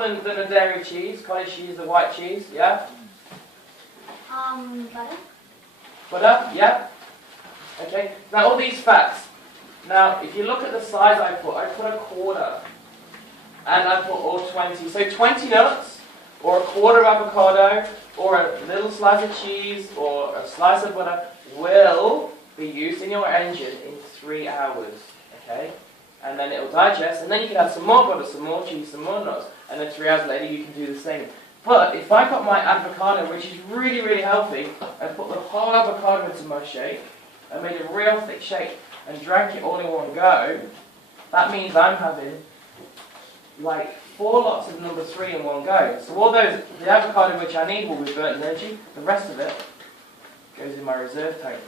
Than a dairy cheese, cottage cheese, the white cheese, yeah? Butter. Butter, yeah? Okay, now all these fats. Now, if you look at the size I put a quarter. And I put all 20. So 20 nuts, or a quarter avocado, or a little slice of cheese, or a slice of butter will be used in your engine in 3 hours, okay? And then it'll digest, and then you can add some more butter, some more cheese, some more nuts, and then 3 hours later you can do the same. But if I got my avocado, which is really, really healthy, and put the whole avocado into my shake, and made a real thick shake, and drank it all in one go, that means I'm having like 4 lots of number 3 in one go. So all the avocado which I need will be burnt energy, the rest of it goes in my reserve tank.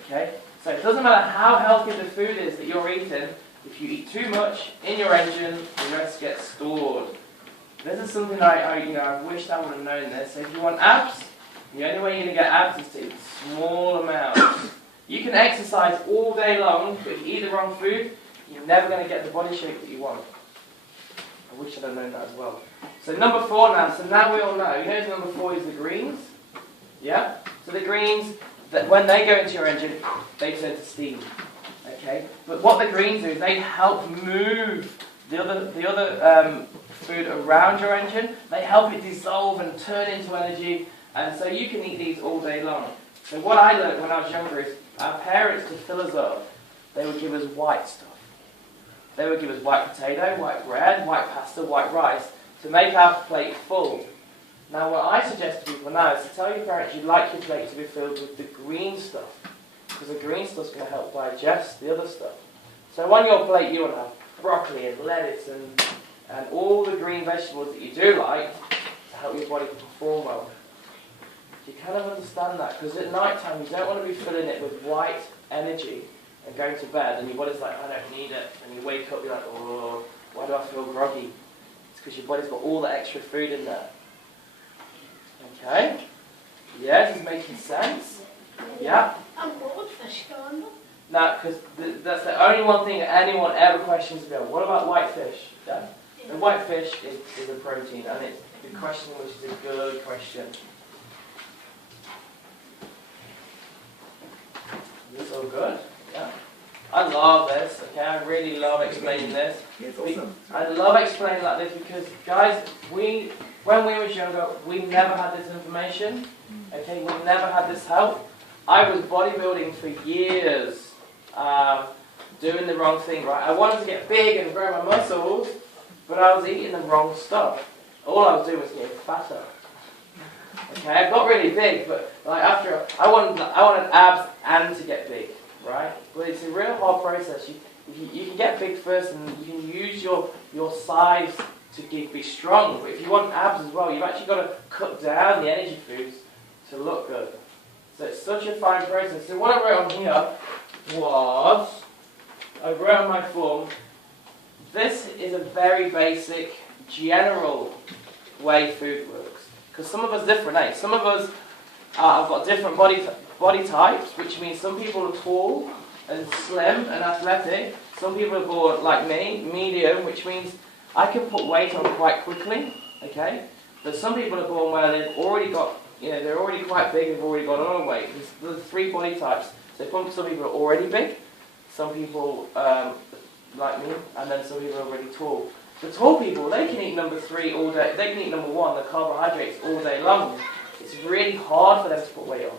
Okay? So it doesn't matter how healthy the food is that you're eating, if you eat too much in your engine, the rest gets stored. This is something I wished I would have known this. So if you want abs, the only way you're going to get abs is to eat small amounts. You can exercise all day long, but if you eat the wrong food, you're never going to get the body shape that you want. I wish I'd have known that as well. So number 4 now. So now we all know. You know number 4 is the greens? Yeah? So the greens, that when they go into your engine, they turn to steam. Okay? But what the greens do is they help move the other food around your engine. They help it dissolve and turn into energy. And so you can eat these all day long. So what I learned when I was younger is our parents, to fill us up, they would give us white stuff. They would give us white potato, white bread, white pasta, white rice to make our plate full. Now what I suggest to people now is to tell your parents you'd like your plate to be filled with the green stuff, because the green stuff's going to help digest the other stuff. So on your plate you want to have broccoli and lettuce and all the green vegetables that you do like to help your body perform well. You kind of understand that, because at night time you don't want to be filling it with white energy and going to bed, and your body's like, I don't need it. And you wake up, you're like, oh, why do I feel groggy? It's because your body's got all the extra food in there. Okay? Yeah, this is making sense? Yeah? And what would fish go under? Now, because that's the only one thing that anyone ever questions about. What about white fish? Yeah? The white fish is a protein, and it's the question which is a good question. Is this all good? Yeah. I love this, okay? I really love explaining this. It's awesome. I love explaining like this because, guys, when we were younger, we never had this information, okay? We never had this help. I was bodybuilding for years, doing the wrong thing, right? I wanted to get big and grow my muscles, but I was eating the wrong stuff. All I was doing was getting fatter. Okay, I got really big, but like after I wanted abs and to get big, right? But it's a real hard process. You can get big first, and you can use your size to be strong. But if you want abs as well, you've actually got to cut down the energy foods to look good. So it's such a fine process. So what I wrote on here was, I wrote on my form, this is a very basic, general way food works. Because some of us are different, eh? Some of us have got different body types, which means some people are tall and slim and athletic. Some people are born like me, medium, which means I can put weight on quite quickly, okay? But some people are born where they've already got, they're already quite big, they've already got on weight. There's 3 body types. So some people are already big, some people like me, and then some people are already tall. The tall people, they can eat number 3 all day. They can eat number 1, the carbohydrates, all day long. It's really hard for them to put weight on.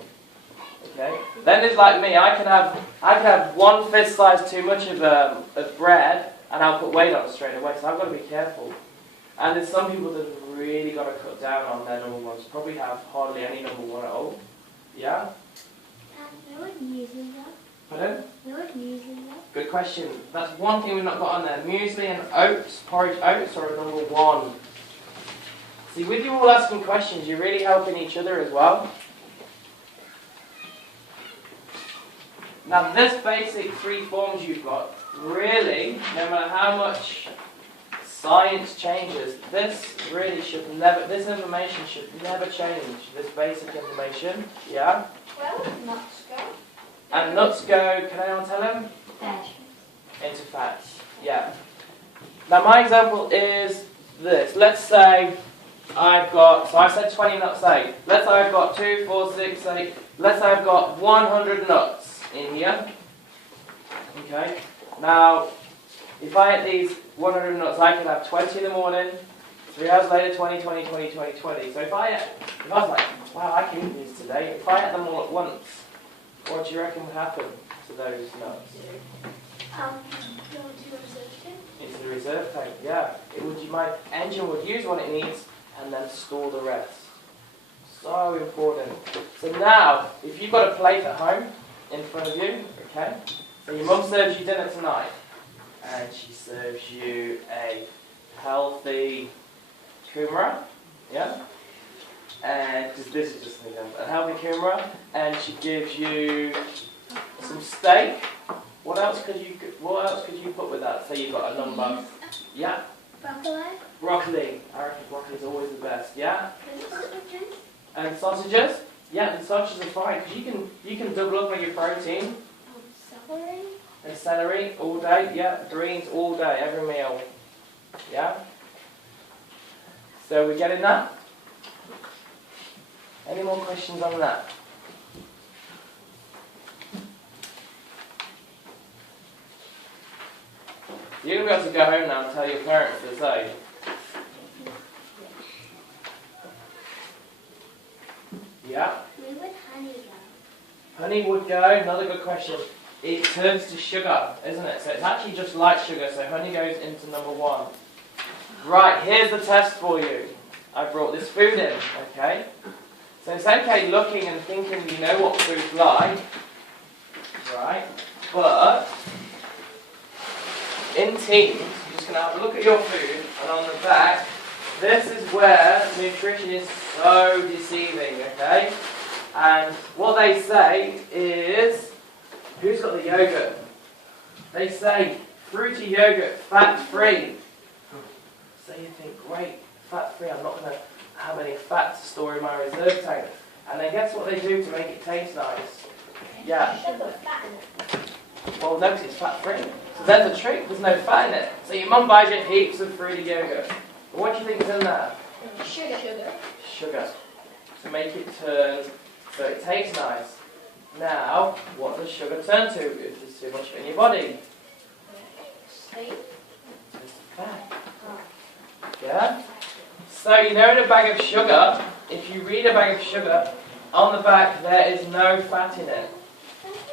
Okay. Then there's like me. I can have 1 fist size too much of bread, and I'll put weight on straight away. So I've got to be careful. And there's some people that have really got to cut down on their number 1s. Probably have hardly any number 1 at all. Yeah. No one uses that. Pardon? No one uses that. Good question. That's one thing we've not got on there. Muesli and oats, porridge oats are at number 1. See, with you all asking questions, you're really helping each other as well. Now this basic 3 forms you've got, really, no matter how much science changes, this information should never change, this basic information, yeah? Where would nuts go? And nuts go, can anyone tell him? Fat. Into fats, yeah. Now my example is this. Let's say I've got, so I said 20 nuts, 8. Let's say I've got 2, 4, 6, 8. Let's say I've got 100 nuts in here. Okay. Now, if I ate these 100 nuts, I could have 20 in the morning, 3 hours later, 20, 20, 20, 20, 20. So if I was like, wow, I can eat these today, if I ate them all at once, what do you reckon would happen to those nuts? Go into the reserve tank. Into the reserve tank, yeah. My engine would use what it needs and then store the rest. So important. So now, if you've got a plate at home in front of you, okay, so your mum serves you dinner tonight, and she serves you a healthy kumara, yeah? And this is just an example. A healthy kumara, and she gives you some steak. What else could you put with that? Say you've got a number. Yeah. Broccoli. Broccoli. I reckon broccoli is always the best. Yeah. Sausages. And sausages. Yeah, the sausages are fine because you can double up on your protein. Celery. And celery all day. Yeah. Greens all day, every meal. Yeah. So we're getting that. Any more questions on that? You're going to be able to go home now and tell your parents to say. Yeah? Where would honey go? Honey would go, another good question. It turns to sugar, isn't it? So it's actually just light sugar, so honey goes into number 1. Right, here's the test for you. I brought this food in, okay? So it's okay looking and thinking you know what food's like, right? But in teams, you're just going to have a look at your food, and on the back, this is where nutrition is so deceiving, okay? And what they say is, who's got the yogurt? They say, fruity yogurt, fat-free. So you think, great, fat-free, I'm not going to have any fat to store in my reserve tank. And then guess what they do to make it taste nice? Yeah. Well, no, 'cause it's fat-free. So there's a trick, there's no fat in it. So your mum buys you heaps of fruity yogurt. But what do you think is in there? Sugar. Sugar. To make it turn so it tastes nice. Now, what does sugar turn to if there's too much in your body? Sweet. It's fat. Yeah? So you know in a bag of sugar, if you read a bag of sugar, on the back there is no fat in it.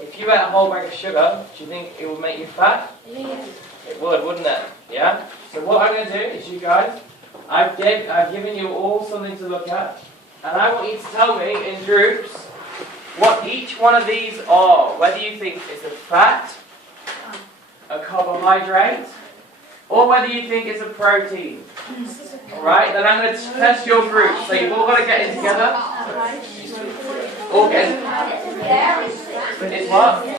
If you ate a whole bag of sugar, do you think it would make you fat? Yeah. It would, wouldn't it? Yeah? So what I'm going to do is you guys, I've given you all something to look at, and I want you to tell me in groups what each one of these are. Whether you think it's a fat, a carbohydrate, or whether you think it's a protein. Alright, then I'm going to test your group. So you've all got to get in together. All get in. It's what?